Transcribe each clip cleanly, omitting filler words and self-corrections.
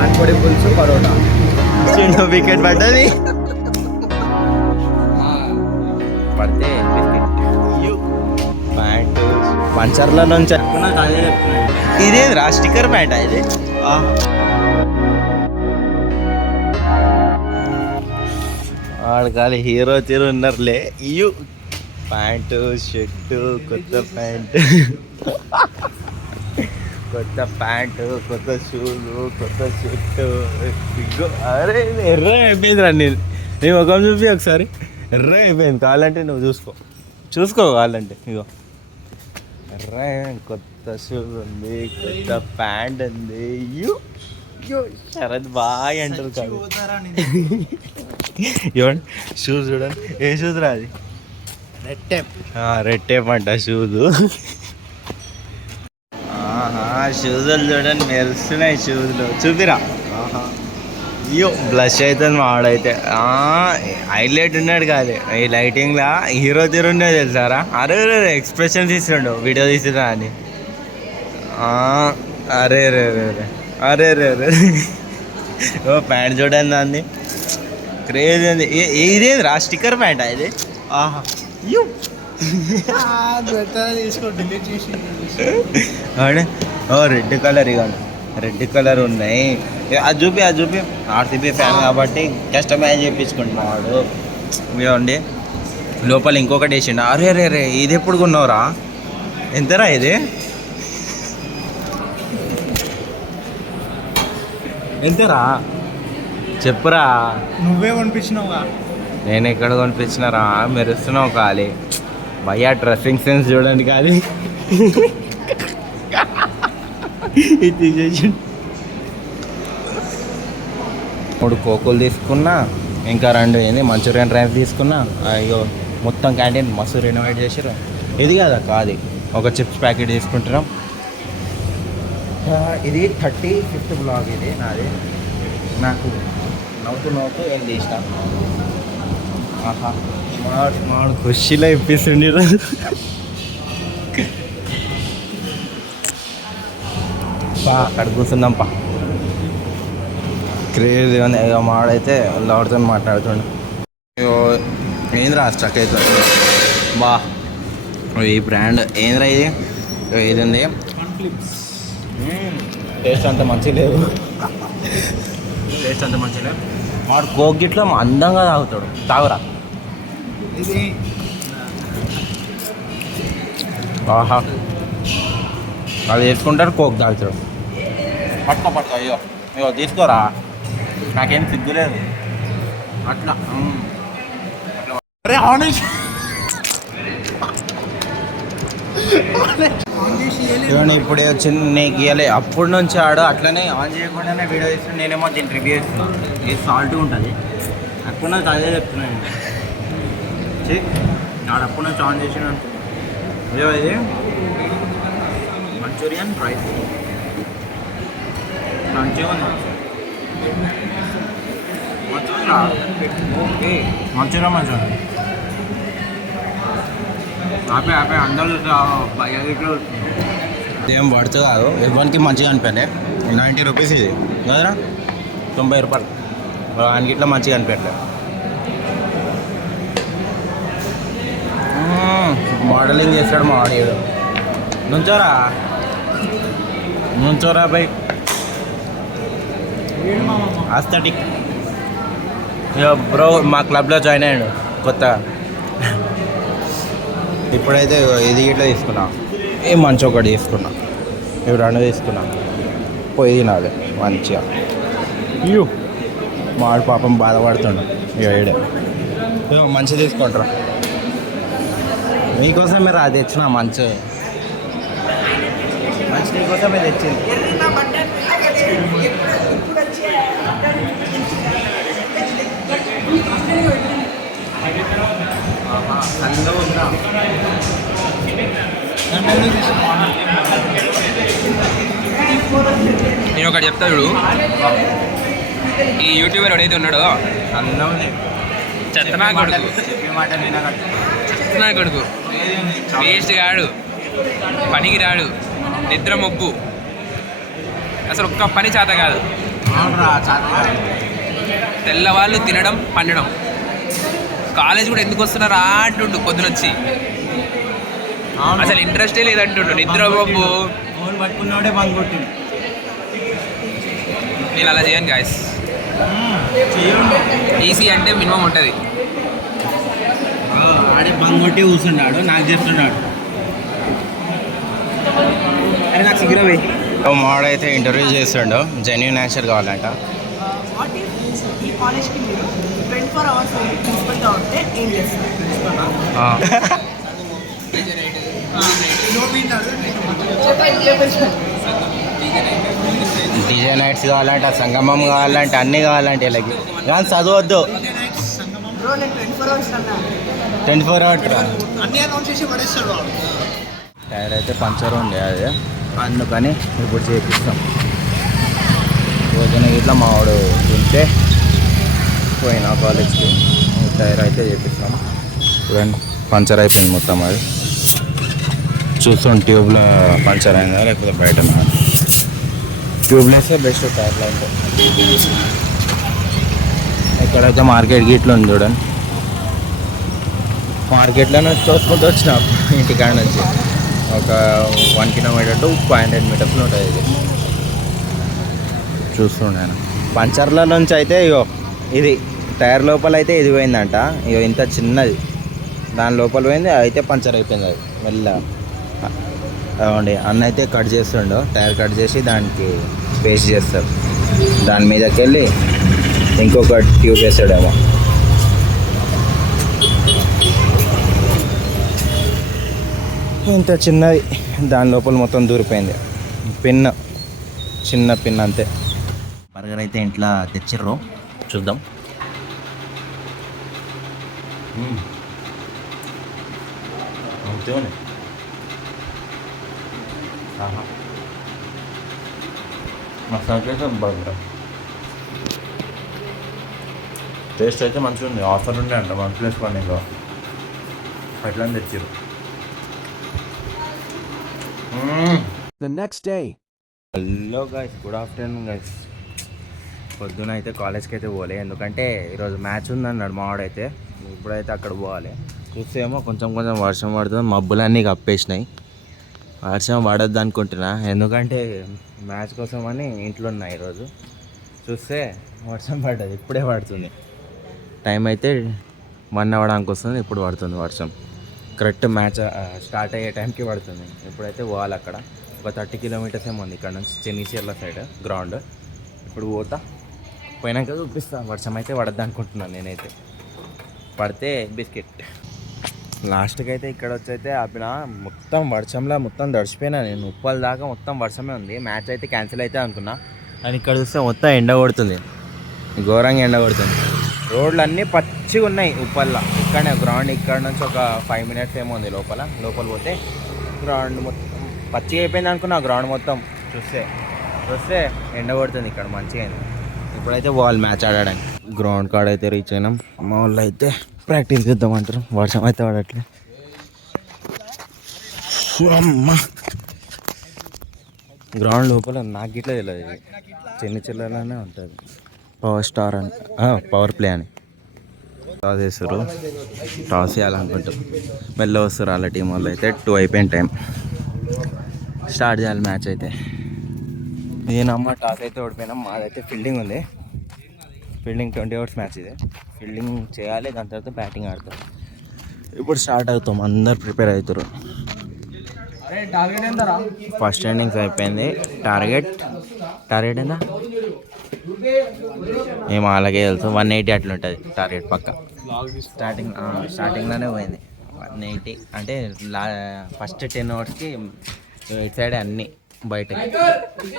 నాటుకోడి పులుసు పరోటా. చిన్న వికెట్ పడ్డది పడితే ప్యాంటు పంచర్ల నుంచి ఇదేంద్రా స్టిక్కర్ ప్యాంట్ ఇది వాడు హీరో తీరు ఉన్నారులే. ఇయ్యు ప్యాంటు షర్టు కొత్త ప్యాంటు కొత్త ప్యాంటు కొత్త షూలు కొత్త షర్టు. అరే ఎర్ర అయిపోయింది రా. నేను ముఖం చూపి ఒకసారి ఎర్ర అయిపోయింది. కావాలంటే నువ్వు చూసుకో కావాలంటే. ఇగో ఎర్ర కొత్త షూలు ఉంది కొత్త ప్యాంట్ ఉంది. శరత్ బాగా అంటారు కాదు. ఇవ్వండి షూస్ చూడండి. ఏ షూస్ రా అది? రెడ్ టేప్ అంట షూస్. షూజులు చూడండి మెరుస్తున్నాయి. షూస్లో చూపిరా. అయ్యో బ్లష్ అవుతుంది మావాడైతే. హైలైట్ ఉన్నాడు కాదు ఈ లైటింగ్లా. హీరో తీరుండే తెలుసారా? అరే ఎక్స్ప్రెషన్స్ ఇస్తుండు వీడియో తీసిరా అని. అరే రే రే రే అరే రే రే. ఓ ప్యాంట్ చూడండి దాన్ని క్రేజ్ అంది. ఇదేది రా స్టిక్కర్ ప్యాంట్ ఇది? ఆహా రెడ్ కలర్. ఇక రెడ్ కలర్ ఉన్నాయి. అది చూపి ఆర్సీబీ ఫ్యాన్ కాబట్టి కస్టమైజ్ చేయించుకుంటున్నా వాడు. ఇవ్వండి లోపల ఇంకొకటి వేసిండు. అరే రే రే ఇది ఎప్పుడు కొన్నావురా? ఎంతరా ఇది? ఎంతరా చెప్పురా. నువ్వే కొనిపించినావుగా. నేను ఎక్కడ కొనిపించినారా? మెరుస్తున్నావు ఖాళీ. భయ్యా డ్రెస్సింగ్ సెన్స్ చూడండి ఖాళీ. ఇది తీసేసి 3 కోకులు తీసుకున్నా. ఇంకా 2 ఏంది మంచూరియన్ రైస్ తీసుకున్నా. అయ్యో మొత్తం క్యాంటీన్ మస్తు రెనోవేట్ చేసారు. ఇది కాదు ఒక చిప్స్ ప్యాకెట్ తీసుకుంటున్నాం. ఇది 35th బ్లాగ్ ఇది నాది. నాకు నవ్వుతూ ఏం చేసిన. ఆహా మాడు ఖుషిలో ఇప్పిస్తుండే. అక్కడ కూర్చుందాం పా. క్రేజ్ అని మాడైతే లాడుతో మాట్లాడుతుండే. ఏంద్రా స్ట్రక్ అవుతుంది బా. ఈ బ్రాండ్ ఏంద్రా ఇది? ఇది ఉంది. టేస్ట్ అంత మంచిగా లేదు. వాడు కోక్ గిట్లో అందంగా తాగుతాడు. తాగురా. ఆహా అది వేసుకుంటాడు కోక్ తాగుతాడు. పట్టుకో అయ్యో తీసుకోరా. నాకేం సిగ్గు లేదు అట్లా. అరే ఆనెస్ట్ ఇవన్నీ ఇప్పుడే వచ్చింది. నీకు గీయలే అప్పటి నుంచి ఆడు అట్లనే ఆన్ చేయకుండానే వీడియో తీస్తున్నాను. నేనేమో దీన్ని రివ్యూ చేస్తున్నాను. ఇది సాల్ట్ ఉంటుంది అప్పుడు నుంచి అదే చెప్తున్నాను. ఆడు అప్పటి నుంచి ఆన్ చేసిన ఇది మంచూరియన్ రైస్ మంచిగా ఉంది. మంచూరియన్ ఆపే అందరూ బయట ఏం పడుతుంది కాదు. ఎవరికి మంచిగా అనిపించండి. 90 రూపీస్ ఇది కదరా? 90 రూపాయలు. ఆయనకి ఇట్లా మంచిగా అనిపించట్లేదు. మోడలింగ్ చేస్తాడు మా వాడు. నుంచోరా బై ఆస్థెటిక్. బ్రో మా క్లబ్లో జాయిన్ అయ్యాడు కొత్త. ఇప్పుడైతే ఇది ఇట్లా తీసుకున్నా. మంచి ఒకటి తీసుకున్నా. ఇవి 2 తీసుకున్నా. పోయి తినాలి మంచిగా. మాడు పాపం బాధపడుతుండ. ఏడే మంచి తీసుకుంటారా? మీకోసం మీరు అది తెచ్చిన మంచి నీకోసమే తెచ్చింది. నేను ఒకటి చెప్తా చూడు. ఈ యూట్యూబర్ ఎవడైతే ఉన్నాడో చెత్తనా కొడుకు వేస్ట్ గాడు, పనికి రాడు, నిద్ర మొబ్బు, అసలు ఒక్క పని చేత కాదు. తెల్లవాళ్ళు తినడం పండడం. కాలేజ్ కూడా ఎందుకు వస్తున్నారా అంటుండు పొద్దునొచ్చి. అసలు ఇంట్రెస్టే లేదంటుండు. నిద్ర బాబు ఫోన్ పట్టుకున్నాడే బంద్ కొట్టింది. నేను అలా చేయను గాయస్. ఈసీ అంటే మినిమం ఉంటుంది. ఆడే బంద్ కొట్టి కూర్చున్నాడు, నాకు చెప్తున్నాడు. అరే నాకు సిగ్గురవి. మావాడైతే ఇంటర్వ్యూ చేస్తుండో జెన్యూన్ ఆన్సర్ కావాలంట. వాట్ ఈస్ ఈ కాలేజ్కి మీరు 24 అవర్స్ ప్రిన్సిపల్గా ఉంటే ఏం చేస్తారు? డీజే నైట్స్ కావాలంట, సంగమం కావాలంటే, అన్నీ కావాలంటే వీళ్ళకి. కానీ చదవద్దు. బ్రో నేను 24 అవర్స్ అన్నా. 24 అవర్స్ అన్నీ అనౌన్స్ చేసి పడేస్తాడు. టైర్ అయితే పంచర్ ఉండే అది, అందుకని ఇప్పుడు చేపిస్తాం. రోజున ఇట్లా మావాడు తింటే పోయినా కాలేజ్కి. టైర్ అయితే చేపిస్తాం. చూడండి పంచర్ అయిపోయింది మొత్తం. అది చూస్తాం ట్యూబ్లో పంచర్ అయిందా లేకపోతే బయట. ట్యూబ్లెస్ బెస్ట్ టైర్లో అంటే. ఇక్కడైతే మార్కెట్ గిట్లు ఉంది చూడండి. మార్కెట్లోనే చూసుకుంటూ వచ్చిన ఇంటికాడ నుంచి ఒక 1 కిలోమీటర్ టు 500 మీటర్స్లో ఉంటుంది ఇది. చూస్తున్నాను పంచర్ల నుంచి అయితే ఇగో ఇది టైర్ లోపల అయితే ఇది పోయిందంట. ఇగో ఇంత చిన్నది దాని లోపల పోయింది, అయితే పంచర్ అయిపోయింది. అది మెల్ల అవ్వండి అన్న అయితే కట్ చేస్తుండో, టైర్ కట్ చేసి దానికి పేస్ట్ చేస్తారు. దాని మీదకి వెళ్ళి ఇంకొక ట్యూబ్ వేస్తాడేమో. ఇంత చిన్నది దాని లోపల మొత్తం దూరిపోయింది. పిన్, చిన్న పిన్ అంతే. బర్గర్ అయితే ఇంట్లో తెచ్చిర్రు, చూద్దాం. అంతేనే మసాలా బర్గర్ టేస్ట్ అయితే మంచిగా ఉంది. ఆఫర్ ఉండే అంట 1+1 ఇంకా అట్లా తెచ్చిర్రు. The next day. Hello guys, good afternoon guys. పొద్దున అయితే కాలేజ్కి అయితే పోలే, ఎందుకంటే ఈరోజు మ్యాచ్ ఉందన్నాడు మావాడైతే. ఇప్పుడైతే అక్కడ పోవాలి. చూస్తే ఏమో కొంచెం కొంచెం వర్షం పడుతుంది, మబ్బులన్నీ కప్పేసినాయి. వర్షం పడద్దు అనుకుంటున్నా, ఎందుకంటే మ్యాచ్ కోసం అని ఇంట్లో ఉన్నా. ఈరోజు చూస్తే వర్షం పడ్డది, ఇప్పుడే పడుతుంది. టైం అయితే 1 అవ్వడానికి వస్తుంది, ఇప్పుడు పడుతుంది వర్షం. కరెక్ట్ మ్యాచ్ స్టార్ట్ అయ్యే టైంకి పడుతుంది. ఇప్పుడైతే పోవాలి. అక్కడ ఒక 30 కిలోమీటర్స్ ఏమో ఉంది ఇక్కడ నుంచి, చెన్నీచర్ల సైడ్ గ్రౌండ్. ఇప్పుడు పోయినాక చూపిస్తా. వర్షం అయితే పడద్దు అనుకుంటున్నాను నేనైతే. పడితే బిస్కెట్. లాస్ట్కి అయితే ఇక్కడ వచ్చి అయితే ఆపిన. మొత్తం వర్షంలో మొత్తం తడిచిపోయినా నేను. ఉప్పల దాకా మొత్తం వర్షమే ఉంది. మ్యాచ్ అయితే క్యాన్సిల్ అయితే అనుకున్నా, కానీ ఇక్కడ చూస్తే మొత్తం ఎండ కొడుతుంది, ఘోరంగా ఎండ కొడుతుంది. రోడ్లు అన్నీ పచ్చిగా ఉన్నాయి ఉప్పల్లో. ఇక్కడనే గ్రౌండ్ ఇక్కడ నుంచి ఒక 5 మినిట్స్ ఏమో ఉంది లోపల పోతే గ్రౌండ్ మొత్తం పచ్చిగా అయిపోయింది అనుకున్నా. గ్రౌండ్ మొత్తం చూస్తే ఎండ కొడుతుంది ఇక్కడ మంచిగా అయింది. ఇప్పుడైతే బాల్ మ్యాచ్ ఆడడానికి గ్రౌండ్ కాడ అయితే రీచ్ అయినాం. మా వాళ్ళు అయితే ప్రాక్టీస్ చేద్దామంటారు, వర్షం అయితే పడట్లే. అమ్మా గ్రౌండ్ లోపల నాకు ఇట్లా తెలియదు, ఇది చెన్నీచర్లలోనే ఉంటుంది. పవర్ స్టార్ అని, పవర్ ప్లే అని టాస్ వేస్తారు. టాస్ చేయాలనుకుంటారు, మెల్ల వస్తారు వాళ్ళ టీం వాళ్ళు. అయితే 2 అయిపోయిన టైం స్టార్ట్ చేయాలి మ్యాచ్ అయితే. ఇదేనమ్మా టాస్ అయితే ఓడిపోయినాం. మాదైతే ఫీల్డింగ్ ఉంది. ఫీల్డింగ్ 20 ఓవర్స్ మ్యాచ్ ఇది. ఫీల్డింగ్ చేయాలి, దాని తర్వాత బ్యాటింగ్ ఆడతారు. ఇప్పుడు స్టార్ట్ అవుతాం, అందరు ప్రిపేర్ అవుతారు. ఫస్ట్ ఇన్నింగ్స్ అయిపోయింది. టార్గెట్ ఎంత ఏమో అలాగే తెలుసు. 180 అట్లా ఉంటుంది టార్గెట్ పక్క. స్టార్టింగ్లోనే పోయింది 180. అంటే ఫస్ట్ 10 ఓవర్స్కి ఇటు సైడ్ అన్నీ బయటకి,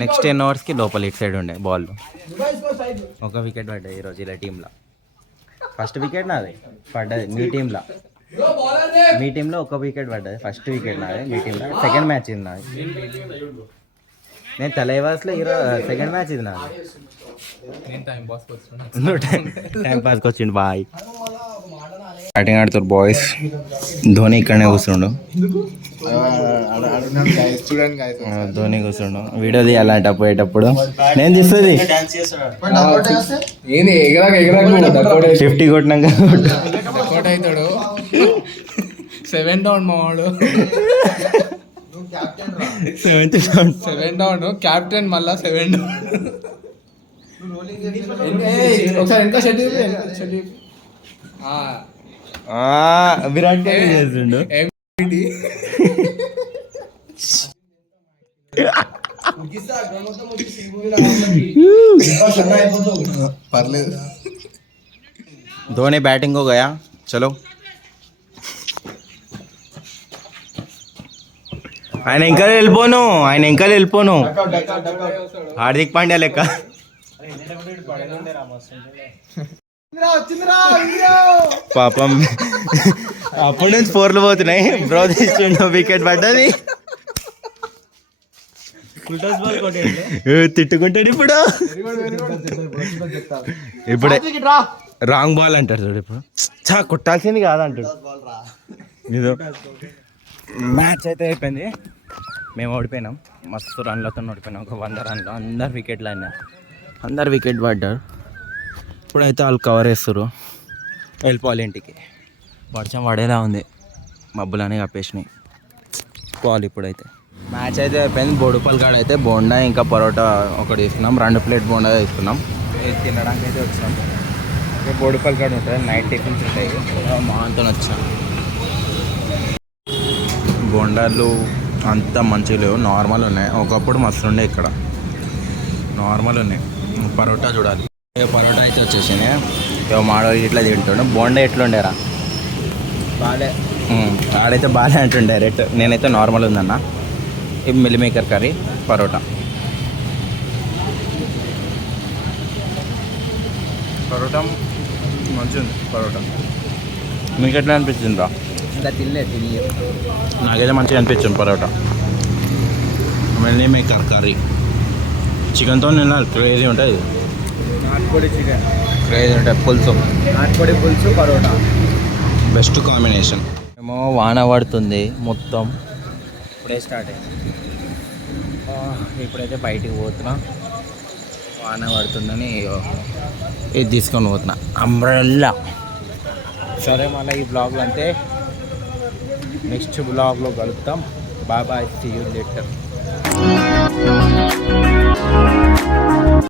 నెక్స్ట్ 10 ఓవర్స్కి లోపల ఇటు సైడ్ ఉండే బాల్. ఒక వికెట్ పడ్డది ఈరోజు ఇలా టీంలో. ఫస్ట్ వికెట్ నాది పడ్డది మీ టీంలో ఒక వికెట్ పడ్డది. ఫస్ట్ వికెట్ నాది మీ టీంలో. సెకండ్ మ్యాచ్ ఇది నాది. నేను తలైవాస్లో సెకండ్ మ్యాచ్ ఇది నాది. టైం పాస్కి వచ్చిండు బాయ్. బ్యాటింగ్ ఆడుతారు బాయ్స్. ధోని ఇక్కడనే కూర్చుండు. ధోని కూర్చుండు. వీడియో తీయాలంట పోయేటప్పుడు. నేను తీస్తుంది 50 కొట్టినాక అవుతాడు 7 డౌన్ మా వాడు 7 డౌన్ క్యాప్టెన్ మళ్ళా 7 డౌన్ ఒకసారి ఎంత షెడ్యూల్ విరాట్ కోహ్లీ చేస్తుండు. పర్లేదు. ధోని బ్యాటింగ్ గయా చలో. ఆయన ఇంకా వెళ్ళిపోను. హార్దిక్ పాండ్యా లెక్క. పాపం అప్పటి నుంచి 4లు పోతున్నాయి. బ్రో తీస్తుండో వికెట్ పడ్డది. తిట్టుకుంటాడు ఇప్పుడే రాంగ్ బాల్ అంటాడు చూడు. ఇప్పుడు కొట్టాల్సింది కాదంటాడు. ఇదో మ్యాచ్ అయితే అయిపోయింది. మేము ఓడిపోయినాం. మస్తు రన్లతో ఓడిపోయినాం. ఒక 100 రన్లు. అందరు వికెట్లు అయినాయి. అందరు వికెట్ పడ్డారు. ఇప్పుడైతే వాళ్ళు కవర్ వేస్తారు. వెళ్ళిపోవాలి ఇంటికి. వర్షం పడేలా ఉంది. మబ్బులనే కప్పేసినాయి. పోవాలి ఇప్పుడైతే. మ్యాచ్ అయితే అయిపోయింది. బోడుపల్ కాడ అయితే బోండా ఇంకా పరోటా ఒకటి తీసుకున్నాం. 2 ప్లేట్ బోండా తీసుకున్నాం. ఇది తినడానికి అయితే వచ్చాం. బోడుపల్ కాడ ఉంటుంది. నైట్ టిఫిన్స్ ఉంటాయి. మాతో వచ్చాం. బోండాలు అంత మంచిగా లేవు. నార్మల్ ఉన్నాయి. ఒకప్పుడు మస్తు ఉండే. ఇక్కడ నార్మల్ ఉన్నాయి. పరోటా చూడాలి. పరోటా అయితే వచ్చేసింది. మాడో ఇట్లా తింటాడు. బోండా ఎట్లుండేరా బాలే. ఆడైతే బాలే అంటుండే డైరెక్ట్. నేనైతే నార్మల్ ఉందన్న. ఇది meal maker curry parotta. Parotta మంచిగా ఉంది. పరోటా మీకు ఎట్లా అనిపించింది రా? ఇంకా తిని నాకైతే మంచిగా అనిపించింది పరోటా. మిల్ మేకర్ కర్రీ చికెన్తో తినాలి. క్రేజీ ఉంటుంది. నాటుకోడి చికెన్ క్రేజీ ఉంటుంది. పులుసు, నాటుకోడి పులుసు, పరోటా బెస్ట్ కాంబినేషన్. ఏమో వాన పడుతుంది మొత్తం. ఇప్పుడే స్టార్ట్ అయింది. ఇప్పుడైతే బయటికి పోతున్నా. వాన పడుతుందని ఇది తీసుకొని పోతున్నా అంబ్రెల్లా. సరే మళ్ళీ ఈ బ్లాగ్లో అంతే. నెక్స్ట్ బ్లాగ్లో కలుద్దాం. Bye bye. See you later.